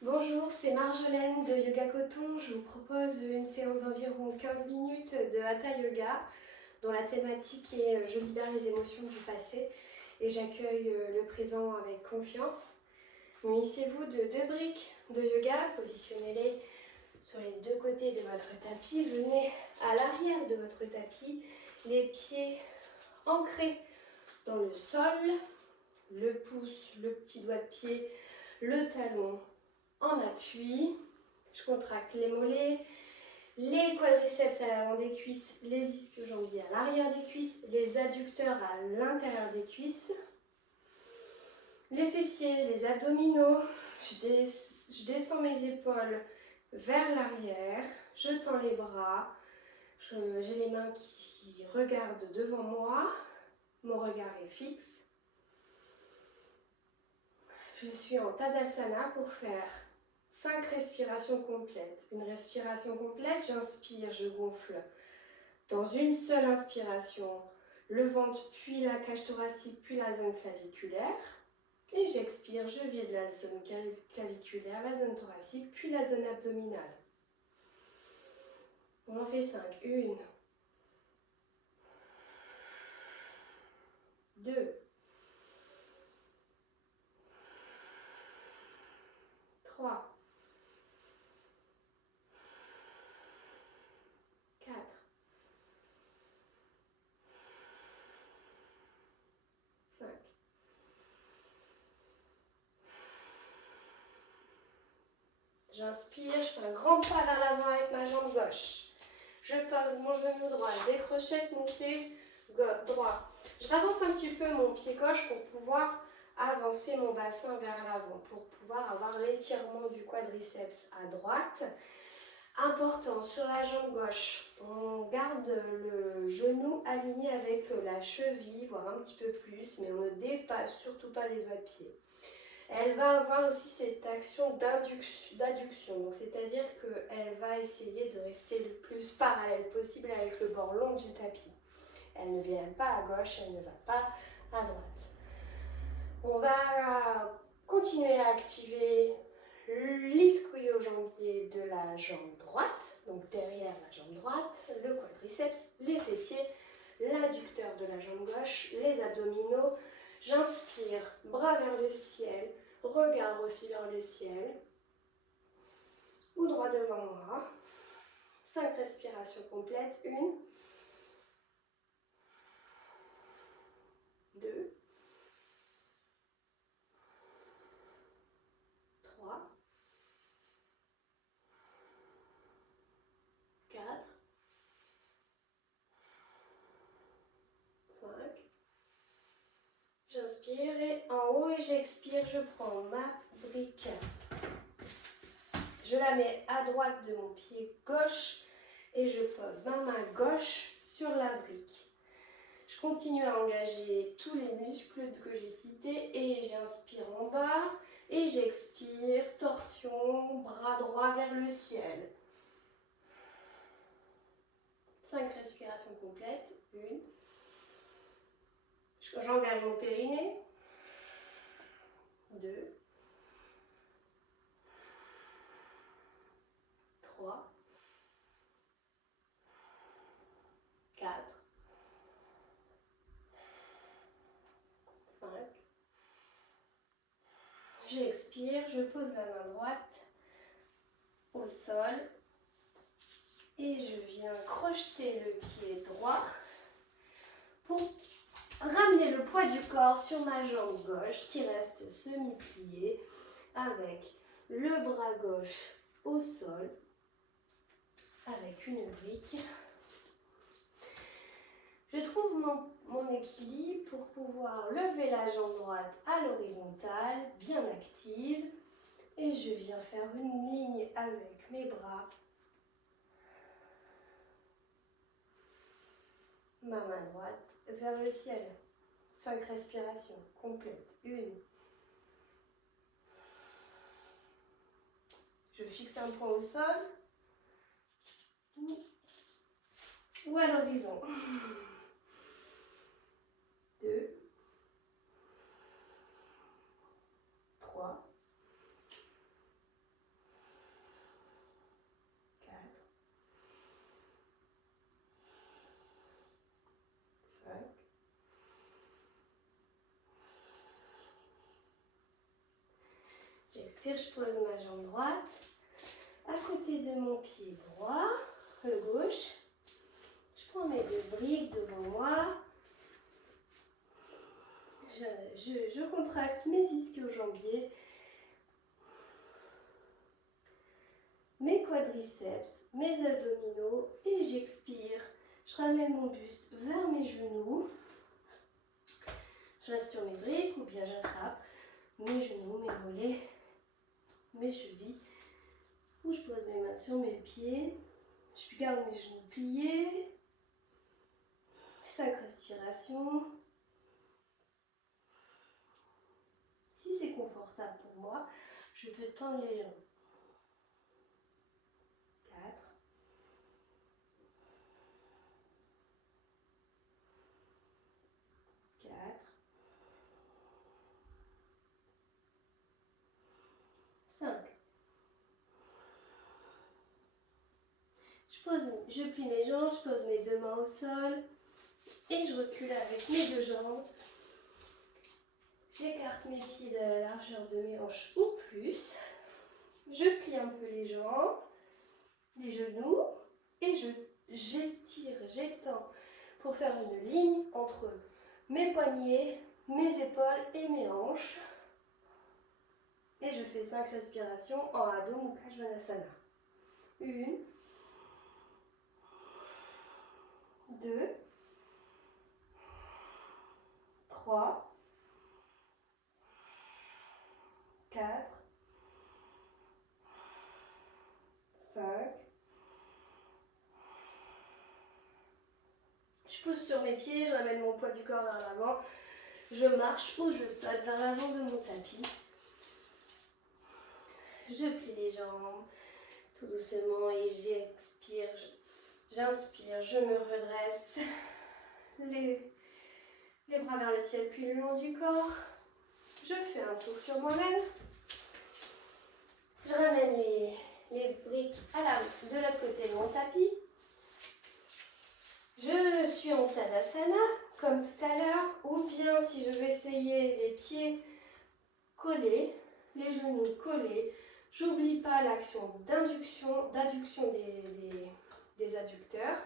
Bonjour, c'est Marjolaine de Yoga Coton. Je vous propose une séance d'environ 15 minutes de Hatha Yoga dont la thématique est Je libère les émotions du passé et j'accueille le présent avec confiance. Munissez-vous de 2 briques de yoga, positionnez-les sur les 2 côtés de votre tapis. Venez à l'arrière de votre tapis, les pieds ancrés dans le sol, le pouce, le petit doigt de pied, le talon en appui. Je contracte les mollets, les quadriceps à l'avant des cuisses, les ischio-jambiers à l'arrière des cuisses, les adducteurs à l'intérieur des cuisses, les fessiers, les abdominaux. Je descends mes épaules vers l'arrière, je tends les bras, j'ai les mains qui regardent devant moi, mon regard est fixe. Je suis en Tadasana pour faire 5 respirations complètes. Une respiration complète, j'inspire, je gonfle. Dans une seule inspiration, le ventre, puis la cage thoracique, puis la zone claviculaire. Et j'expire, je vide la zone claviculaire, la zone thoracique, puis la zone abdominale. On en fait 5. 1, 2, 3, 4, 5. J'inspire, je fais un grand pas vers l'avant avec ma jambe gauche. Je pose mon genou droit, décrochette mon pied droit. Je ravance un petit peu mon pied gauche pour pouvoir avancer mon bassin vers l'avant, pour pouvoir avoir l'étirement du quadriceps à droite. Important, sur la jambe gauche, on garde le genou aligné avec la cheville, voire un petit peu plus, mais on ne dépasse surtout pas les doigts de pied. Elle va avoir aussi cette action d'adduction, donc c'est-à-dire qu'elle va essayer de rester le plus parallèle possible avec le bord long du tapis. Elle ne vient pas à gauche, elle ne va pas à droite. On va continuer à activer l'ischio-jambier de la jambe droite, donc derrière la jambe droite, le quadriceps, les fessiers, l'adducteur de la jambe gauche, les abdominaux. J'inspire, bras vers le ciel, regard aussi vers le ciel, ou droit devant moi. 5 respirations complètes. 1, 2, 3, 4, 5. J'inspire et en haut et j'expire, je prends ma brique. Je la mets à droite de mon pied gauche et je pose ma main gauche sur la brique. Je continue à engager tous les muscles que j'ai cités et j'inspire en bas et j'expire, torsion, bras droit vers le ciel. 5 respirations complètes. 1. J'engage mon périnée. 2, 3, 4, 5. J'expire, je pose la main droite au sol et je viens crocheter le pied droit pour ramener le poids du corps sur ma jambe gauche qui reste semi-pliée avec le bras gauche au sol avec une brique. Je trouve mon équilibre pour pouvoir lever la jambe droite à l'horizontale, bien active, et je viens faire une ligne avec mes bras. Ma main droite vers le ciel. 5 respirations complètes. 1. Je fixe un point au sol ou à l'horizon. 2, 3, j'expire, je pose ma jambe droite à côté de mon pied droit, le gauche. Je prends mes deux briques devant moi. Je contracte mes ischio-jambiers, mes quadriceps, mes abdominaux et j'expire. Je ramène mon buste vers mes genoux. Je reste sur mes briques ou bien j'attrape mes genoux, mes mollets, mes chevilles. Ou je pose mes mains sur mes pieds. Je garde mes genoux pliés. 5 respirations. Si c'est confortable pour moi, je peux tendre les jambes. 4. 4. 5. Je plie mes jambes, je pose mes deux mains au sol et je recule avec mes deux jambes. J'écarte mes pieds de la largeur de mes hanches ou plus. Je plie un peu les jambes, les genoux et j'étire, j'étends pour faire une ligne entre mes poignets, mes épaules et mes hanches. Et je fais 5 respirations en Adho Mukha Svanasana. 1, 2, 3, 4, 5. Je pousse sur mes pieds, je ramène mon poids du corps vers l'avant. Je marche ou je saute vers l'avant de mon tapis. Je plie les jambes tout doucement et j'expire. J'inspire, je me redresse. Les bras vers le ciel puis le long du corps. Je fais un tour sur moi-même. Je ramène les briques de l'autre côté de mon tapis. Je suis en Tadasana, comme tout à l'heure, ou bien si je veux essayer les pieds collés, les genoux collés, j'oublie pas l'action d'adduction des adducteurs.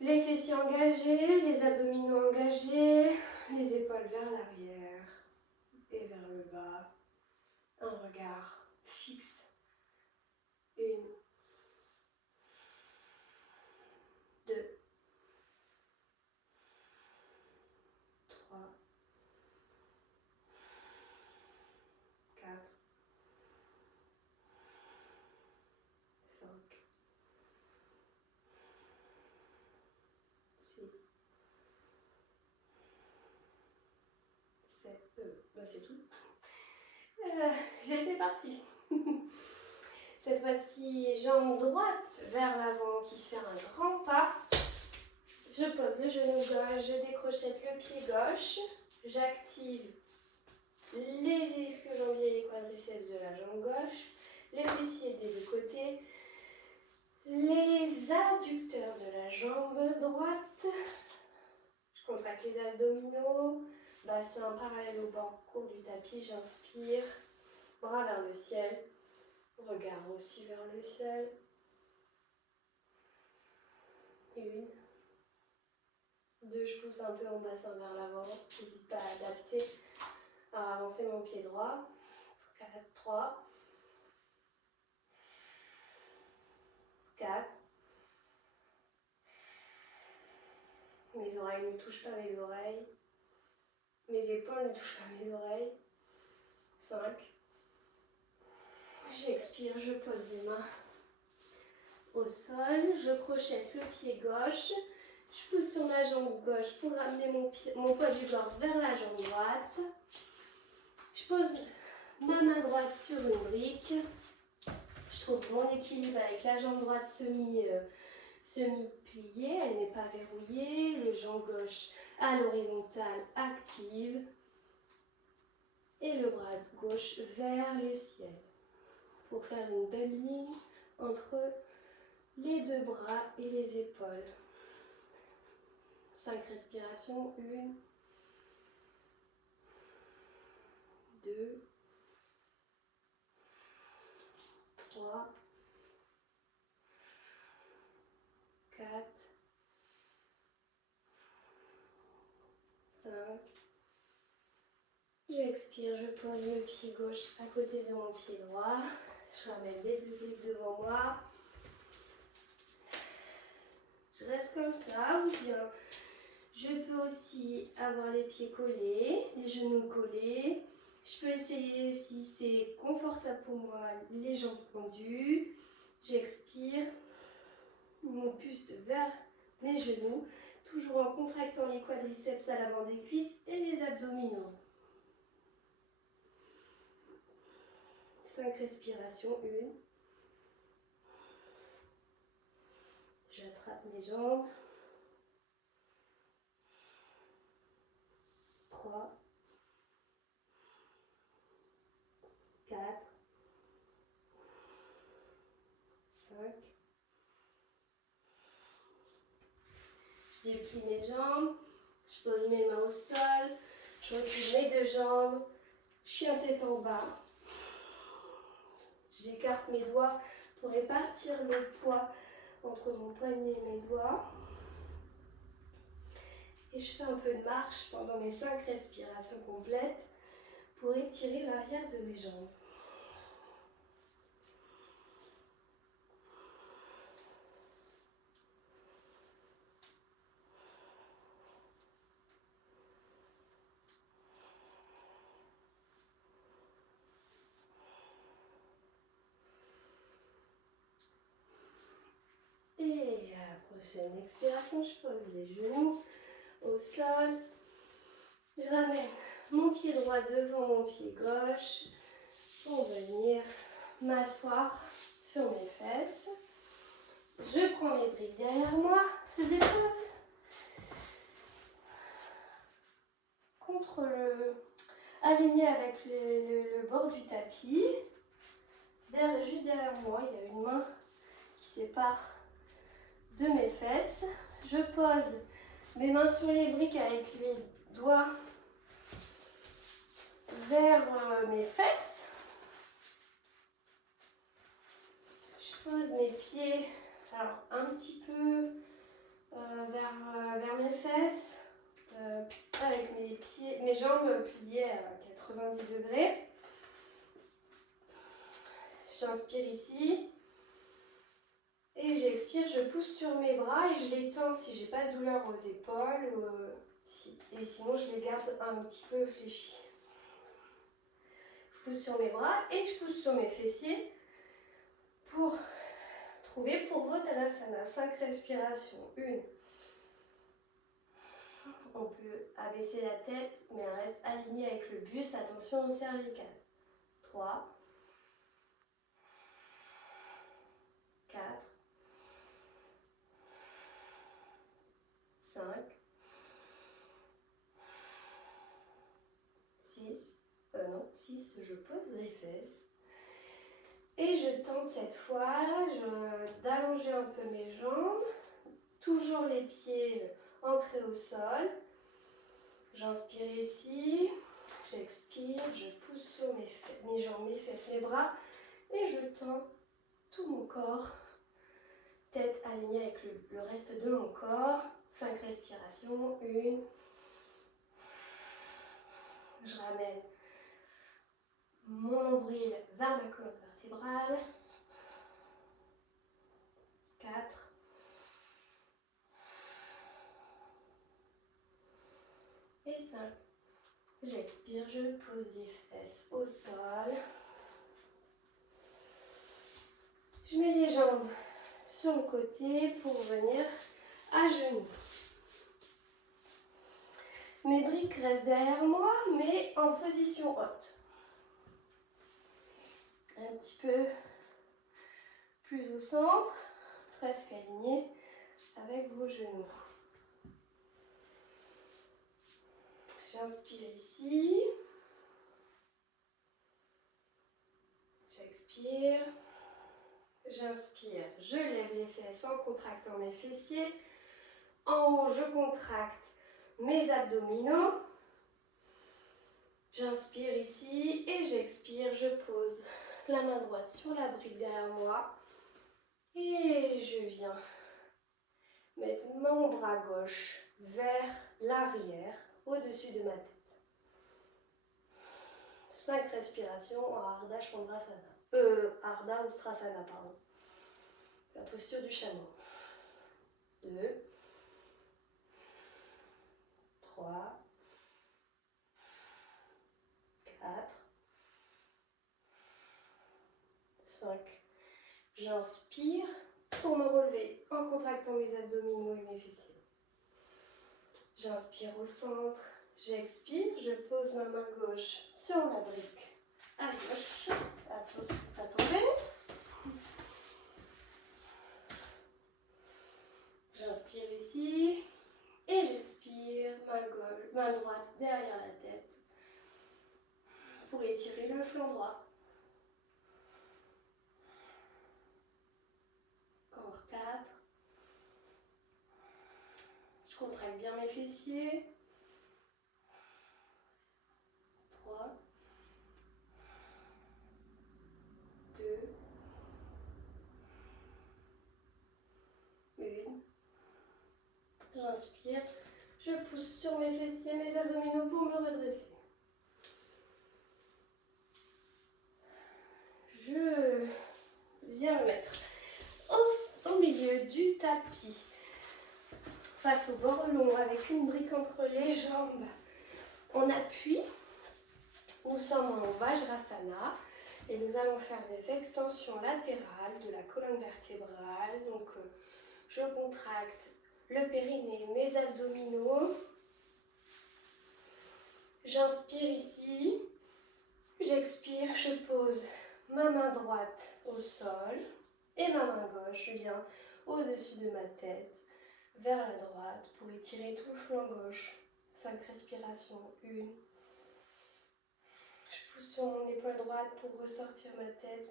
Les fessiers engagés, les abdominaux engagés, les épaules vers l'arrière et vers le bas. Un regard fixe. 1, 2, 3, 4, 5, 6, 7, c'est tout. J'étais partie. Cette fois-ci, jambe droite vers l'avant qui fait un grand pas. Je pose le genou gauche, je décrochette le pied gauche. J'active les ischio-jambiers et les quadriceps de la jambe gauche, les fessiers des deux côtés, les adducteurs de la jambe droite. Je contracte les abdominaux, bassin parallèle au bord court du tapis, j'inspire, bras vers le ciel, regard aussi vers le ciel. 1, 2, je pousse un peu mon bassin vers l'avant, n'hésite pas à adapter, à avancer mon pied droit. 4, 3, 4. Mes oreilles ne touchent pas mes oreilles. Mes épaules ne touchent pas mes oreilles. 5. J'expire, je pose les mains au sol. Je crochette le pied gauche. Je pousse sur ma jambe gauche pour ramener mon poids du corps vers la jambe droite. Je pose ma main droite sur une brique. Je trouve mon équilibre avec la jambe droite semi-pliée. Elle n'est pas verrouillée. Le jambe gauche à l'horizontale active. Et le bras gauche vers le ciel. Pour faire une belle ligne entre les deux bras et les épaules. 5 respirations. 1, 2, 3, 4, 5. J'expire, je pose le pied gauche à côté de mon pied droit. Je ramène les deux griffes devant moi. Je reste comme ça, ou bien je peux aussi avoir les pieds collés, les genoux collés. Je peux essayer, si c'est confortable pour moi, les jambes tendues. J'expire, mon buste vers mes genoux, toujours en contractant les quadriceps à l'avant des cuisses et les abdominaux. 5 respirations, 1. J'attrape mes jambes. 3, 4, 5. Je déplie mes jambes, je pose mes mains au sol, je recule mes deux jambes, chien tête en bas. J'écarte mes doigts pour répartir le poids entre mon poignet et mes doigts. Et je fais un peu de marche pendant mes 5 respirations complètes pour étirer l'arrière de mes jambes. Et à la prochaine expiration, je pose les genoux au sol. Je ramène mon pied droit devant mon pied gauche pour venir m'asseoir sur mes fesses. Je prends mes briques derrière moi, je dépose aligné avec le bord du tapis. Juste derrière moi, il y a une main qui sépare de mes fesses. Je pose mes mains sur les briques avec les doigts vers mes fesses. Je pose mes pieds un petit peu vers mes fesses, avec mes jambes pliées à 90 degrés. J'inspire ici. Et j'expire, je pousse sur mes bras et je les tends si j'ai pas de douleur aux épaules. Et sinon, je les garde un petit peu fléchis. Je pousse sur mes bras et je pousse sur mes fessiers pour trouver Purvottanasana. 5 respirations. 1. On peut abaisser la tête, mais elle reste alignée avec le buste. Attention au cervical. 3. 4. 5. 6, je pose les fesses. Et je tente cette fois d'allonger un peu mes jambes. Toujours les pieds ancrés au sol. J'inspire ici. J'expire. Je pousse sur mes jambes, mes fesses, mes bras. Et je tends tout mon corps. Tête alignée avec le reste de mon corps. 5 respirations. 1. Je ramène mon nombril vers ma colonne vertébrale. 4. Et 5. J'expire, je pose les fesses au sol. Je mets les jambes sur le côté pour venir à genoux. Mes briques restent derrière moi, mais en position haute. Un petit peu plus au centre, presque aligné avec vos genoux. J'inspire ici. J'expire. J'inspire, je lève les fesses en contractant mes fessiers. En haut, je contracte mes abdominaux. J'inspire ici et j'expire, je pose la main droite sur la brique derrière moi et je viens mettre mon bras gauche vers l'arrière, au-dessus de ma tête. 5 respirations en Ardha Chandrasana. Ardha Ustrasana, pardon. La posture du chameau. 2, 3, 4, 5. J'inspire pour me relever en contractant mes abdominaux et mes fessiers. J'inspire au centre, j'expire, je pose ma main gauche sur la brique à gauche. Attention à tomber. J'inspire ici et j'expire, main droite derrière la tête pour étirer le flanc droit. Encore 4. Je contracte bien mes fessiers. 3, 2, 1. J'inspire, je pousse sur mes fessiers, mes abdominaux pour me redresser. Je viens me mettre au milieu du tapis, face au bord long, avec une brique entre les jambes. On appuie, nous sommes en Vajrasana et nous allons faire des extensions latérales de la colonne vertébrale. Donc je contracte le périnée, mes abdominaux. J'inspire ici, j'expire, je pose ma main droite au sol et ma main gauche vient au-dessus de ma tête, vers la droite pour étirer tout le flanc gauche. 5 respirations. 1. Je pousse sur mon épaule droite pour ressortir ma tête,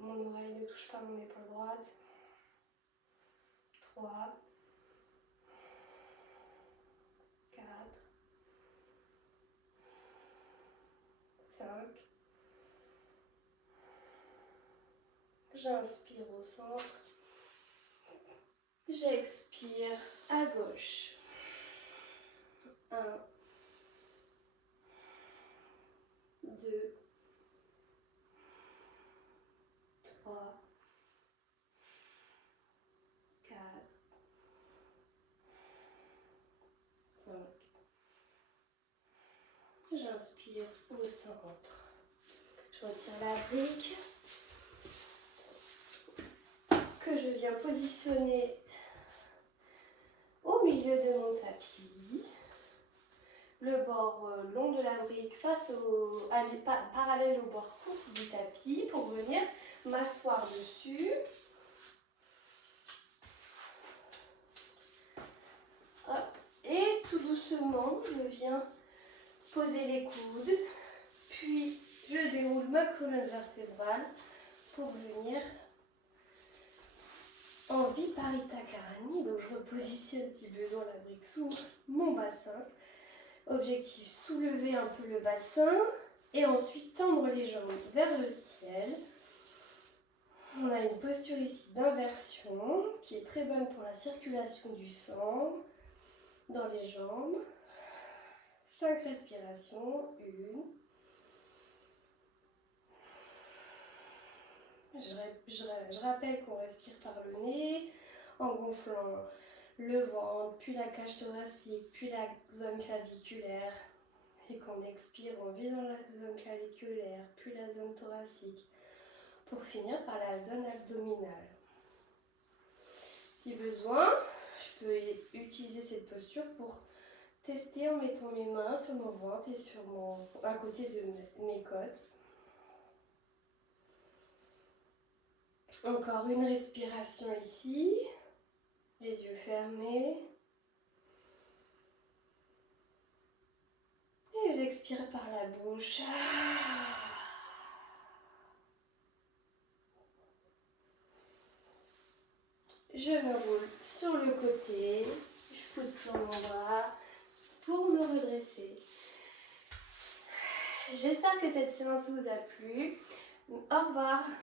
mon oreille ne touche pas mon épaule droite. 3, 4, 5. J'inspire au centre. J'expire à gauche. 1, 2, 3, 4, 5. J'inspire au centre. Je retire la brique que je viens positionner au milieu de mon tapis. Le bord long de la brique parallèle au bord court du tapis pour venir m'asseoir dessus. Hop. Et tout doucement, je viens poser les coudes, puis je déroule ma colonne vertébrale pour venir en Viparita Karani. Donc je repositionne si besoin la brique sous mon bassin. Objectif, soulever un peu le bassin et ensuite tendre les jambes vers le ciel. On a une posture ici d'inversion qui est très bonne pour la circulation du sang dans les jambes. 5 respirations. 1. Je rappelle qu'on respire par le nez en gonflant le ventre, puis la cage thoracique, puis la zone claviculaire, et qu'on expire en vidant la zone claviculaire, puis la zone thoracique, pour finir par la zone abdominale. Si besoin, je peux utiliser cette posture pour tester en mettant mes mains sur mon ventre et à côté de mes côtes. Encore une respiration ici. Les yeux fermés. Et j'expire par la bouche. Je me roule sur le côté. Je pousse sur mon bras pour me redresser. J'espère que cette séance vous a plu. Au revoir.